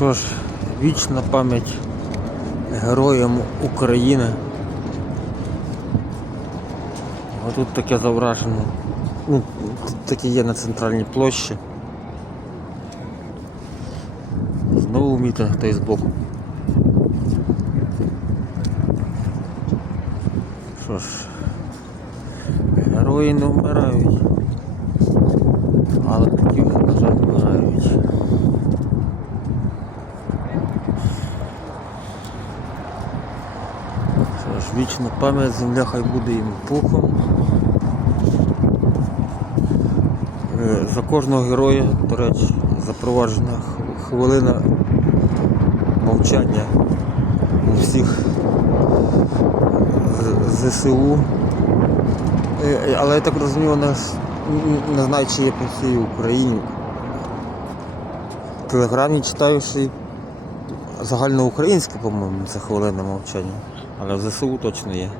Що ж, вічна пам'ять героям України. А тут таке зображено. Ну, тут таке є на центральній площі. Знову мітинг той збоку. Що ж, герої не вмирають. Але такі, на жаль, вмирають. Що ж, вічна пам'ять, земля хай буде їм пухом. Е, За кожного героя, до речі, запроваджена хвилина мовчання у всіх ЗСУ. Е, е, Але я так розумію, вона не знаю, чи є по всій Україні. В телеграмі читаю, що загальноукраїнська, по-моєму, це хвилина мовчання. Але в ЗСУ точно є.